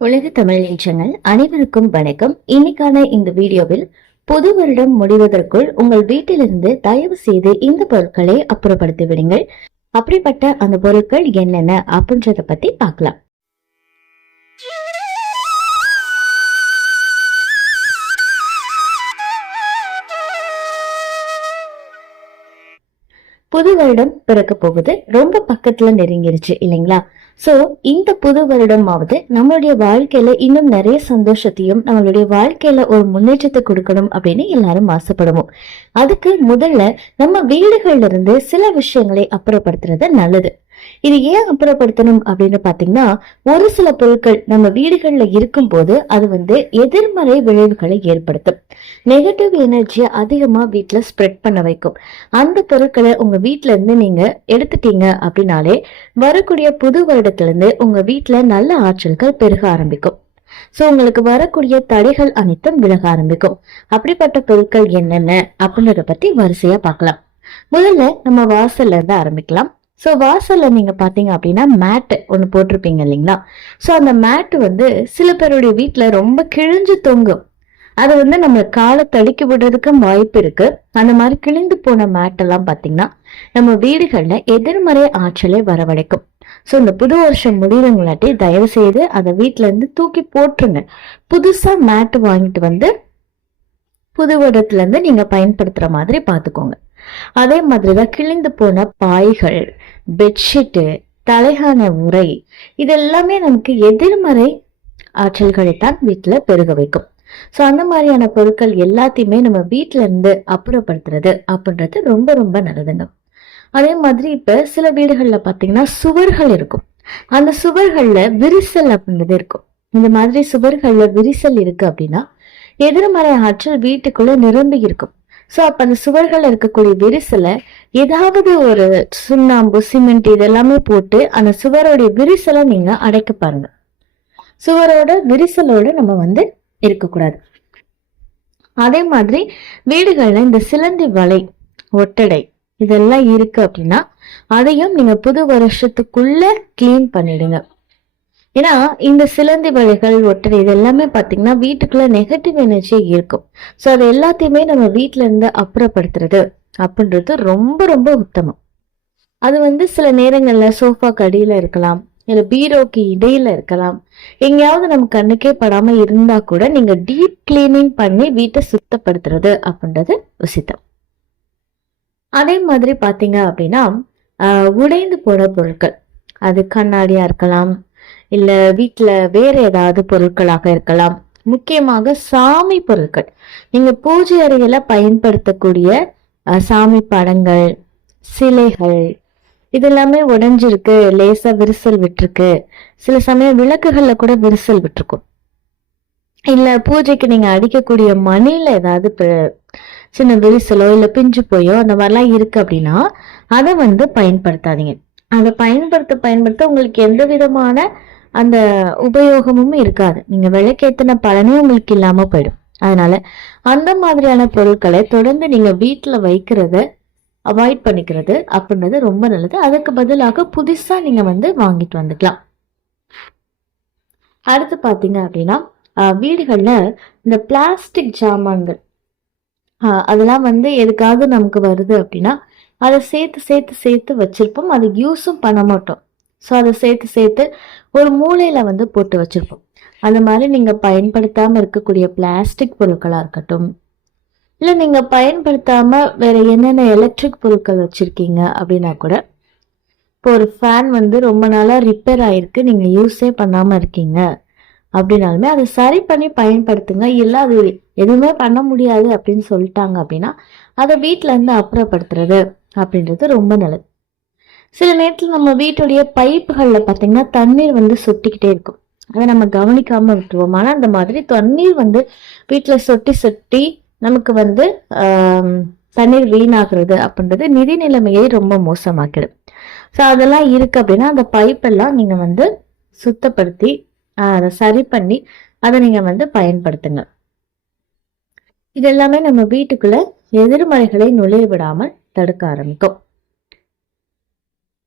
உலக தமிழ் நிகழ்ச்சிகள் அனைவருக்கும் வணக்கம். இன்னைக்கான இந்த வீடியோவில் புது வருடம் முடிவதற்குள் உங்கள் வீட்டிலிருந்து தயவு செய்து இந்த பொருட்களை அப்புறப்படுத்தி விடுங்கள். அப்படிப்பட்ட அந்த பொருட்கள் என்னென்ன அப்படின்றத பத்தி பார்க்கலாம். புது வருடம் பிறக்க போகுது. ரொம்ப பக்கத்துல நெருங்கிருச்சு இல்லைங்களா? சோ இந்த புது வருடமாவது நம்மளுடைய வாழ்க்கையில இன்னும் நிறைய சந்தோஷத்தையும் நம்மளுடைய வாழ்க்கையில ஒரு முன்னேற்றத்தை கொடுக்கணும் அப்படின்னு எல்லாரும் ஆசைப்படுவோம். அதுக்கு முதல்ல நம்ம வீடுகள்ல இருந்து சில விஷயங்களை அப்புறப்படுத்துறது நல்லது. இது ஏன் அப்புறப்படுத்தணும் அப்படின்னு பாத்தீங்கன்னா ஒரு சில பொருட்கள் நம்ம வீடுகள்ல இருக்கும் போது அது வந்து எதிர்மறை விளைவுகளை ஏற்படுத்தும். நெகட்டிவ் எனர்ஜியை அதிகமா வீட்டுல ஸ்ப்ரெட் பண்ண வைக்கும். அந்த பொருட்களை உங்க வீட்டுல இருந்து நீங்க எடுத்துட்டீங்க அப்படின்னாலே வரக்கூடிய புது வருடத்துல இருந்து உங்க வீட்டுல நல்ல ஆற்றல்கள் பெருக ஆரம்பிக்கும். ஸோ உங்களுக்கு வரக்கூடிய தடைகள் அனைத்தும் விலக ஆரம்பிக்கும். அப்படிப்பட்ட பொருட்கள் என்னென்ன அப்படின்றத பத்தி வரிசையா பார்க்கலாம். முதல்ல நம்ம வாசல்ல இருந்து ஆரம்பிக்கலாம். ஸோ வாசலில் நீங்கள் பார்த்தீங்க அப்படின்னா மேட்டு ஒன்று போட்டிருப்பீங்க இல்லைங்களா? ஸோ அந்த மேட்டு வந்து சில பேருடைய வீட்டில் ரொம்ப கிழிஞ்சு தொங்கும். அது வந்து நம்ம காலை தடுக்கி விடுறதுக்கும் வாய்ப்பு இருக்கு. அந்த மாதிரி கிழிந்து போன மேட்டெல்லாம் பார்த்தீங்கன்னா நம்ம வீடுகளில் எதிர்மறை ஆற்றலை வரவழைக்கும். ஸோ இந்த புது வருஷம் முடிவுங்களாட்டி தயவு செய்து அதை வீட்டிலேருந்து தூக்கி போட்டுருங்க. புதுசாக மேட்டு வாங்கிட்டு வந்து புது வருடத்துலேருந்து நீங்கள் பயன்படுத்துகிற மாதிரி பார்த்துக்கோங்க அதே மாதிரிதான் கிழிந்து போன பாய்கள் பெட்ஷீட்டு தலைகான உரை இதெல்லாமே நமக்கு எதிர்மறை ஆற்றல்களை தான் வீட்டில் பெருக வைக்கும். ஸோ அந்த மாதிரியான பொருட்கள் எல்லாத்தையுமே நம்ம வீட்டில இருந்து அப்புறப்படுத்துறது அப்படின்றது ரொம்ப ரொம்ப நல்லதுங்க. அதே மாதிரி இப்ப சில வீடுகள்ல பாத்தீங்கன்னா சுவர்கள் இருக்கும். அந்த சுவர்கள்ல விரிசல் அப்படின்றது இருக்கும். இந்த மாதிரி சுவர்கள்ல விரிசல் இருக்கு அப்படின்னா எதிர்மறை ஆற்றல் வீட்டுக்குள்ள நிரம்பி இருக்கும். ஸோ அப்போ அந்த சுவர்களில் இருக்கக்கூடிய விரிசலை ஏதாவது ஒரு சுண்ணாம்பு சிமெண்ட் இதெல்லாமே போட்டு அந்த சுவரோடைய விரிசலை நீங்கள் அடைக்க பாருங்க. சுவரோட விரிசலோட நம்ம வந்து இருக்கக்கூடாது. அதே மாதிரி வீடுகளில் இந்த சிலந்தி வலை ஒட்டடை இதெல்லாம் இருக்கு அப்படின்னா அதையும் நீங்க புது வருஷத்துக்குள்ள கிளீன் பண்ணிடுங்க. ஏன்னா இந்த சிலந்தி வழிகள் ஒட்டடை இது எல்லாமே பார்த்தீங்கன்னா வீட்டுக்குள்ள நெகட்டிவ் எனர்ஜி இருக்கும். ஸோ அது எல்லாத்தையுமே நம்ம வீட்டிலேருந்து இருந்து அப்புறப்படுத்துறது அப்படின்றது ரொம்ப ரொம்ப உத்தமம். அது வந்து சில நேரங்களில் சோஃபாக்கு அடியில் இருக்கலாம் இல்லை பீரோக்கு இடையில இருக்கலாம். எங்கேயாவது நம்ம கண்ணுக்கே படாம இருந்தா கூட நீங்க டீப் கிளீனிங் பண்ணி வீட்டை சுத்தப்படுத்துறது அப்படின்றது உசித்தம் அதே மாதிரி பார்த்தீங்க அப்படின்னா உடைந்து போன பொருட்கள். அது கண்ணாடியா இருக்கலாம் இல்ல வீட்டுல வேற ஏதாவது பொருட்களாக இருக்கலாம். முக்கியமாக சாமி பொருட்கள். நீங்க பூஜை அறையில பயன்படுத்தக்கூடிய சாமி படங்கள் சிலைகள் இதெல்லாமே உடைஞ்சிருக்கு லேசா விரிசல் விட்டுருக்கு. சில சமயம் விளக்குகள்ல கூட விரிசல் விட்டுருக்கும். இல்ல பூஜைக்கு நீங்க அடிக்கக்கூடிய மணில ஏதாவது சின்ன விரிசலோ இல்ல பிஞ்சு போயோ அந்த மாதிரிலாம் இருக்கு அப்படின்னா அதை வந்து பயன்படுத்தாதீங்க. அதை பயன்படுத்த பயன்படுத்த உங்களுக்கு எந்த விதமான அந்த உபயோகமும் இருக்காது. நீங்க விளக்கேத்தின பலனே உங்களுக்கு இல்லாம போயிடும். அதனால அந்த மாதிரியான பொருட்களை தொடர்ந்து நீங்க வீட்டுல வைக்கிறத அவாய்ட் பண்ணிக்கிறது அப்படின்றது ரொம்ப நல்லது. அதுக்கு பதிலாக புதுசா நீங்க வந்து வாங்கிட்டு வந்துக்கலாம். அடுத்து பாத்தீங்க அப்படின்னா ஆஹ் வீடுகள்ல இந்த பிளாஸ்டிக் ஜாமான்கள். ஆஹ் அதெல்லாம் வந்து எதுக்காவது நமக்கு வருது அப்படின்னா அதை சேர்த்து சேர்த்து சேர்த்து வச்சிருப்போம். அது யூஸும் பண்ண மாட்டோம். ஸோ அதை சேர்த்து சேர்த்து ஒரு மூலையில் வந்து போட்டு வச்சிருப்போம். அந்த மாதிரி நீங்க பயன்படுத்தாம இருக்கக்கூடிய பிளாஸ்டிக் பொருட்களா இருக்கட்டும் இல்ல நீங்க பயன்படுத்தாம வேற என்னென்ன எலக்ட்ரிக் பொருட்கள் வச்சிருக்கீங்க அப்படின்னா கூட இப்போ ஒரு ஃபேன் வந்து ரொம்ப நாளாக ரிப்பேர் ஆயிருக்கு நீங்கள் யூஸே பண்ணாமல் இருக்கீங்க அப்படின்னாலுமே அதை சரி பண்ணி பயன்படுத்துங்க. இல்லை அது எதுவுமே பண்ண முடியாது அப்படின்னு சொல்லிட்டாங்க அப்படின்னா அதை வீட்டிலேருந்து இருந்து அப்புறப்படுத்துறது அப்படின்றது ரொம்ப நல்லது. சில நேரத்தில் நம்ம வீட்டுடைய பைப்புகளில் பார்த்தீங்கன்னா தண்ணீர் வந்து சொட்டிக்கிட்டே இருக்கும். அதை நம்ம கவனிக்காமல் விட்டுருவோம். ஆனால் அந்த மாதிரி தண்ணீர் வந்து வீட்டில் சொட்டி சொட்டி நமக்கு வந்து தண்ணீர் வீணாகிறது அப்படின்றது நிதி நிலைமையை ரொம்ப மோசமாக்கிடும். ஸோ அதெல்லாம் இருக்குது அப்படின்னா அந்த பைப்பெல்லாம் நீங்கள் வந்து சுத்தப்படுத்தி அதை சரி பண்ணி அதை நீங்கள் வந்து பயன்படுத்துங்க. இதெல்லாமே நம்ம வீட்டுக்குள்ளே எதிர்மறைகளை நுழைய விடாமல் தடுக்க ஆரம்பிக்கும்.